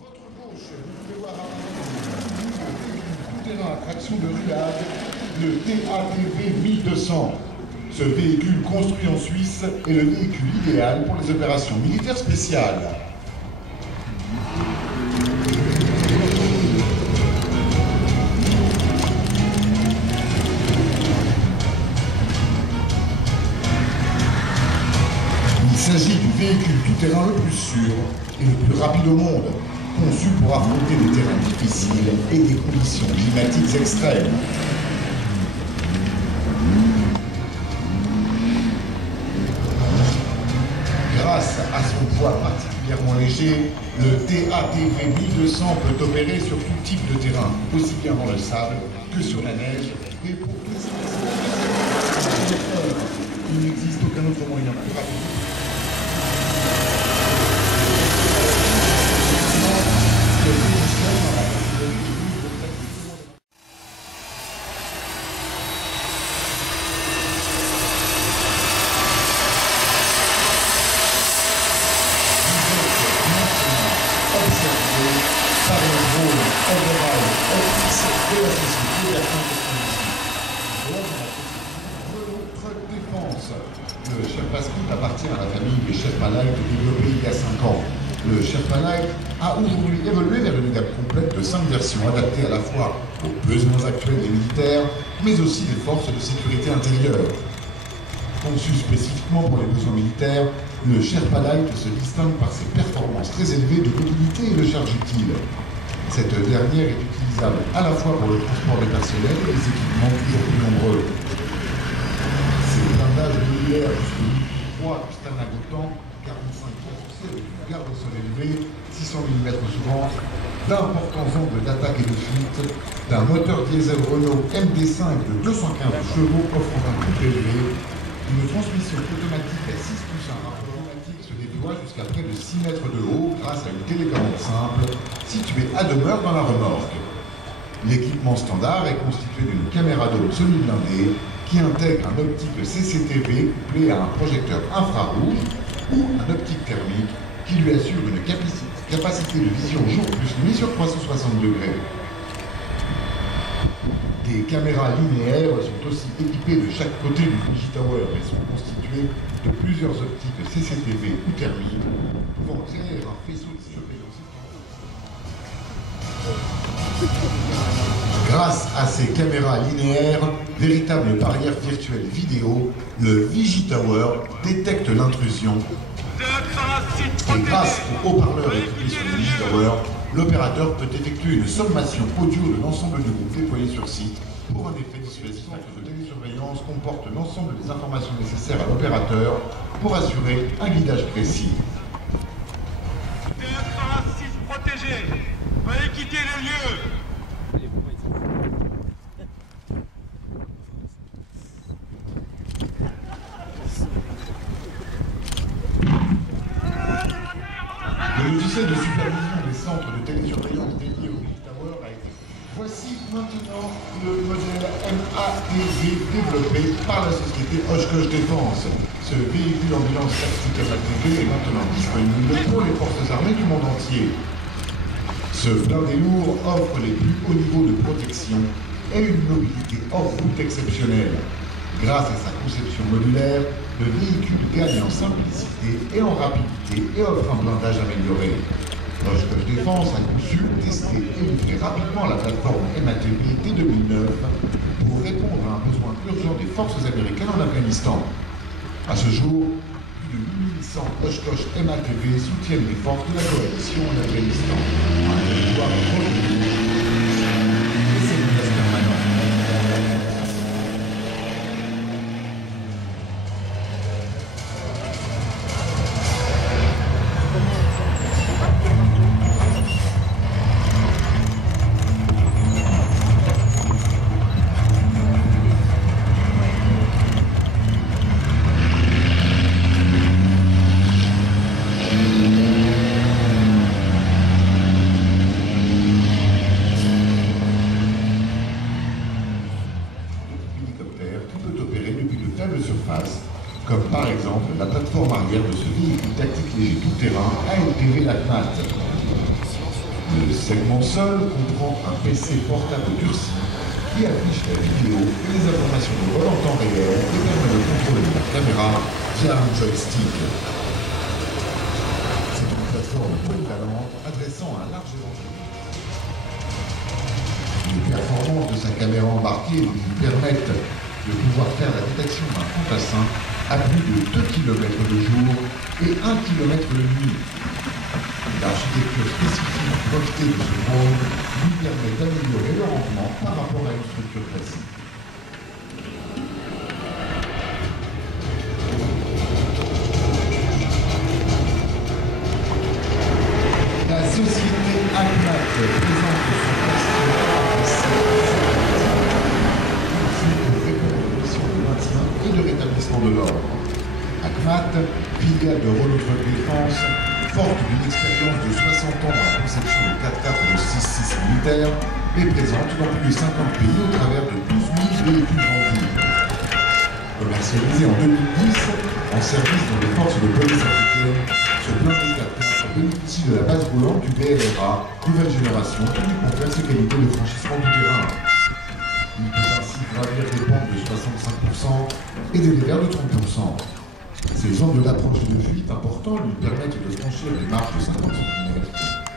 Votre gauche, vous pouvez voir un tout-terrain à traction de ruade, le TATV 1200. Ce véhicule construit en Suisse est le véhicule idéal pour les opérations militaires spéciales. Il s'agit du véhicule tout-terrain le plus sûr et le plus rapide au monde, conçu pour affronter des terrains difficiles et des conditions climatiques extrêmes. Grâce à son poids particulièrement léger, le TATV 1200 peut opérer sur tout type de terrain, aussi bien dans le sable que sur la neige, et pour tous les il n'existe aucun autre moyen plus rapide. Par le rôle overall office de la société de la Notre défense. Le Sherpa Scout appartient à la famille des Sherpa Light développée il y a 5 ans. Le Sherpa Light a aujourd'hui évolué vers une gamme complète de 5 versions adaptées à la fois aux besoins actuels des militaires, mais aussi des forces de sécurité intérieure. Conçu spécifiquement pour les besoins militaires, le Sherpa Light se distingue par ses performances très élevées de mobilité et de charge utile. Cette dernière est utilisable à la fois pour le transport des personnels et des équipements toujours plus nombreux. Ses blindages modulaires jusqu'au 3 du stern agotant, 45 renforcés avec une garde au sol élevée, 600 mm ouvrant, d'importants angles d'attaque et de fuite, d'un moteur diesel Renault MD5 de 215 chevaux offrant un couple élevé, une transmission automatique à 6 pouces, un rapport automatique se déploie jusqu'à près de 6 mètres de haut grâce à une télécommande simple située à demeure dans la remorque. L'équipement standard est constitué d'une caméra d'eau semi-blindée qui intègre un optique CCTV couplé à un projecteur infrarouge ou un optique thermique qui lui assure une capacité de vision jour plus nuit sur 360 degrés. Des caméras linéaires sont aussi équipées de chaque côté du Digitower et sont constituées de plusieurs optiques CCTV ou thermiques pouvant créer un faisceau de surveillance. Grâce à ces caméras linéaires, véritable barrière virtuelle vidéo, le Digitower détecte l'intrusion. Et grâce aux haut-parleurs équipés sur le Digitower, l'opérateur peut effectuer une sommation audio de l'ensemble du groupe déployé sur site pour un effet dissuasif. Le télésurveillance comporte l'ensemble des informations nécessaires à l'opérateur pour assurer un guidage précis. TF-106 protégé, veuillez quitter le lieu. Le logiciel de supervision des centres de télésurveillance dédiés au Digitower a été fait. Voici maintenant le modèle MATV développé par la société Oshkosh Défense. Ce véhicule ambulance tactique MATV est maintenant disponible pour les forces armées du monde entier. Ce blindé lourd offre les plus hauts niveaux de protection et une mobilité hors route exceptionnelle. Grâce à sa conception modulaire, le véhicule gagne en simplicité et en rapidité et offre un blindage amélioré. Oshkosh Défense a conçu, testé et livré rapidement la plateforme MATV dès 2009 pour répondre à un besoin urgent des forces américaines en Afghanistan. À ce jour, plus de 1800 Oshkosh MATV soutiennent les forces de la coalition en Afghanistan. Un territoire protégé et c'est une place permanente. Surface, comme par exemple la plateforme arrière de ce véhicule tactique léger tout-terrain ALPV LACMAT. Le segment sol comprend un PC portable durci qui affiche la vidéo et les informations de vol en temps réel et permet de contrôler la caméra via un joystick. C'est une plateforme polyvalente adressant un large éventail. Les performances de sa caméra embarquée lui permettent de pouvoir faire la détection d'un fantassin à plus de 2 km de jour et 1 km de nuit. L'architecture spécifique brevetée de ce drone lui permet d'améliorer le rendement par rapport à une structure classique. La société ACMAT présente son pour répondre aux missions de maintien et de rétablissement de l'ordre. ACMAT, filiale de Renault Trucks Défense, forte d'une expérience de 60 ans dans la conception de 4x4 et de 6.6 militaires, est présente dans plus de 50 pays au travers de 12 000 véhicules vendus. Commercialisé en 2010, en service dans les forces de police africaines, ce blindé 4x4 bénéficie de la base roulante du BLRA, nouvelle génération, qui lui confère ses qualités de franchissement du terrain. Il peut ainsi gravir des pentes de 65% et des dévers de 30%. Ces angles d'approche et de fuite importants lui permettent de franchir des marches de 50 cm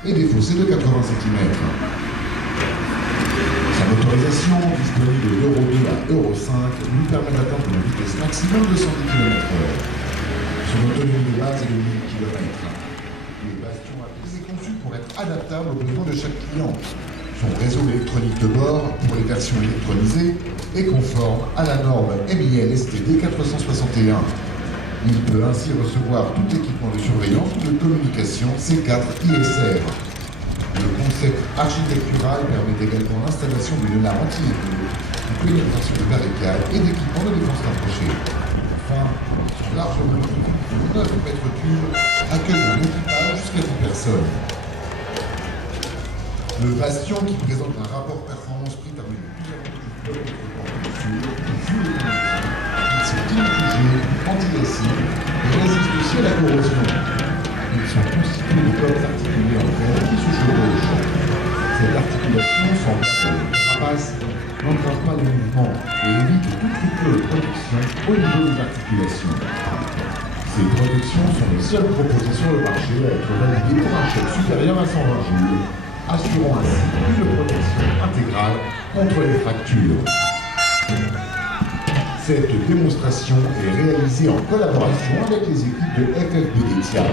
et des fossés de 80 cm. Sa motorisation, disponible d'Euro 2 à Euro 5, lui permet d'atteindre une vitesse maximum de 110 km/h. Son autonomie de base est de 1000 km. Les bastions APC est conçu pour être adaptable aux besoins de chaque client. Son réseau électronique de bord, pour les versions électronisées, est conforme à la norme MIL STD 461. Il peut ainsi recevoir tout équipement de surveillance ou de communication C4 ISR. Le concept architectural permet également l'installation d'une lame anti-écho, de pénétration de barricades et d'équipements de défense rapprochée. Enfin, son large volume de 9 m3 accueille un équipage jusqu'à 10 personnes. Le Bastion, qui présente un rapport performance-prix parmi les plus avantageux du bloc du Sud, full économique. Ils sont injugés, anti-acide et résistent aussi à la corrosion. Ils sont constitués de cordes articulées en fer qui se chevauchent. Cette articulation semblable à une carapace n'entrave pas le mouvement et évite toute rupture de protection au niveau des articulations. Ces protections sont les seules proposées sur le marché à être validées pour un choc supérieur à 120 joules, assurant ainsi une protection intégrale contre les fractures. Cette démonstration est réalisée en collaboration avec les équipes de FFBD TIAS,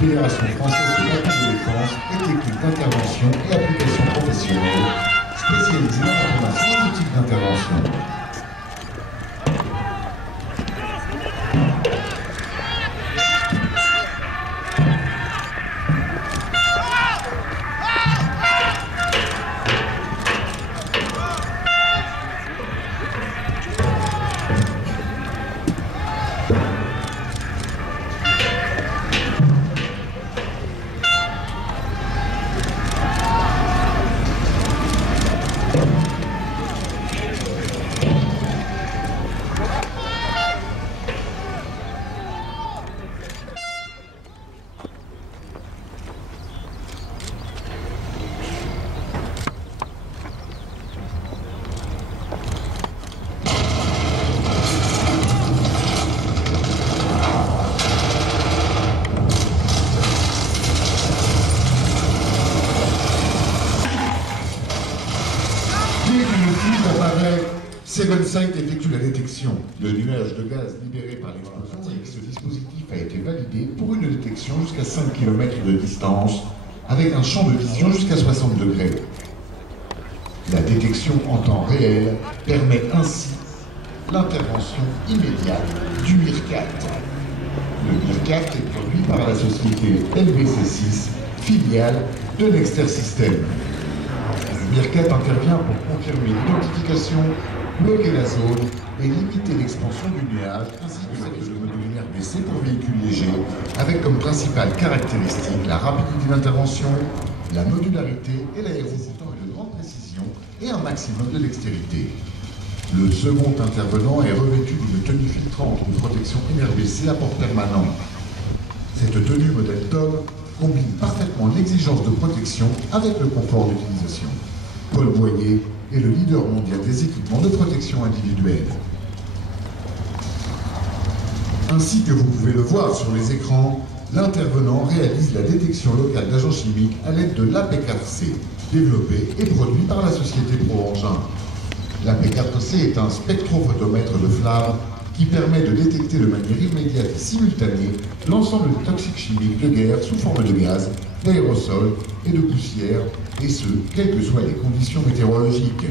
Fédération française de bataille de défense et techniques d'intervention et applications professionnelles, spécialisée dans la formation de type d'intervention. Seven Sight effectue la détection. Le nuage de gaz libéré par l'explosion avec ce dispositif a été validé pour une détection jusqu'à 5 km de distance, avec un champ de vision jusqu'à 60 degrés. La détection en temps réel permet ainsi l'intervention immédiate du MIRCAT. Le MIRCAT est produit par la société LBC6, filiale de Nexter Systems. Le MIRCAT intervient pour confirmer l'identification, bloquer la zone et limiter l'expansion du nuage, ainsi que celle de module RBC pour véhicules légers, avec comme principale caractéristique la rapidité d'intervention, la modularité et l'aéroportation de grande précision et un maximum de dextérité. Le second intervenant est revêtu d'une tenue filtrante de protection NRBC à port permanent. Cette tenue modèle TOM combine parfaitement l'exigence de protection avec le confort d'utilisation. Paul Boyer est le leader mondial des équipements de protection individuelle. Ainsi que vous pouvez le voir sur les écrans, l'intervenant réalise la détection locale d'agents chimiques à l'aide de l'AP4C, développé et produit par la société ProEngin. L'AP4C est un spectrophotomètre de flamme qui permet de détecter de manière immédiate et simultanée l'ensemble des toxiques chimiques de guerre sous forme de gaz, d'aérosols et de poussière, et ce, quelles que soient les conditions météorologiques.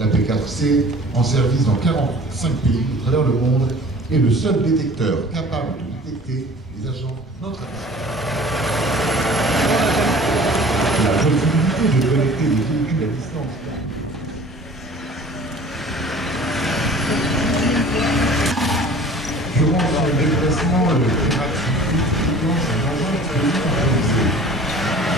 L'AP4C, en service dans 45 pays à travers le monde, est le seul détecteur capable de détecter les agents non traditionnels. La possibilité de connecter des véhicules à distance. Durant son déplacement, le pirate lance un engin explosif improvisé.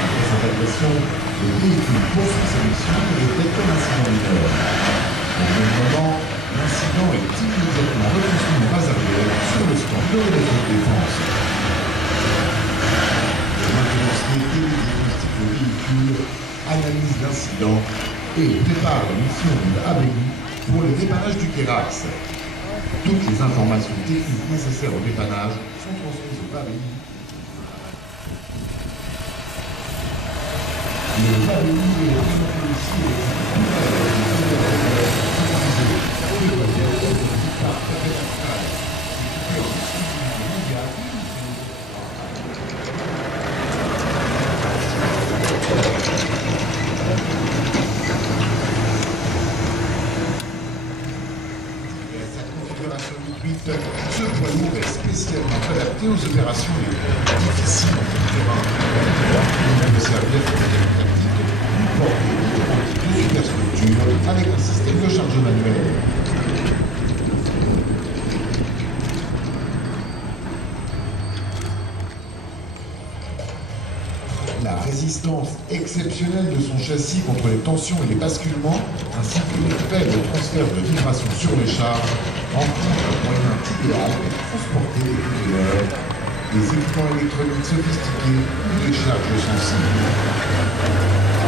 Après cette agression, le véhicule poursuit sa mission et détecte un incident mineur. Au même moment, l'incident est immédiatement reconstruit en base arrière sur le stand de réseau de défense. Le maintenancier télédiagnostique le véhicule, analyse l'incident et prépare la mission de l'ABI pour le dépannage du Kerax. Toutes les informations techniques nécessaires au dépannage sont transmises au ABI. Le ABI est présenté ici ce poids lourd est spécialement adapté aux opérations les plus difficiles en terrain. Il peut servir comme tactique ou porter de superstructure avec un système de charge manuel. La résistance exceptionnelle de son châssis contre les tensions et les basculements, ainsi que les faibles transferts de vibrations sur les charges, en font un moyen idéal pour transporter des conteneurs, des équipements électroniques sophistiqués ou des charges sensibles.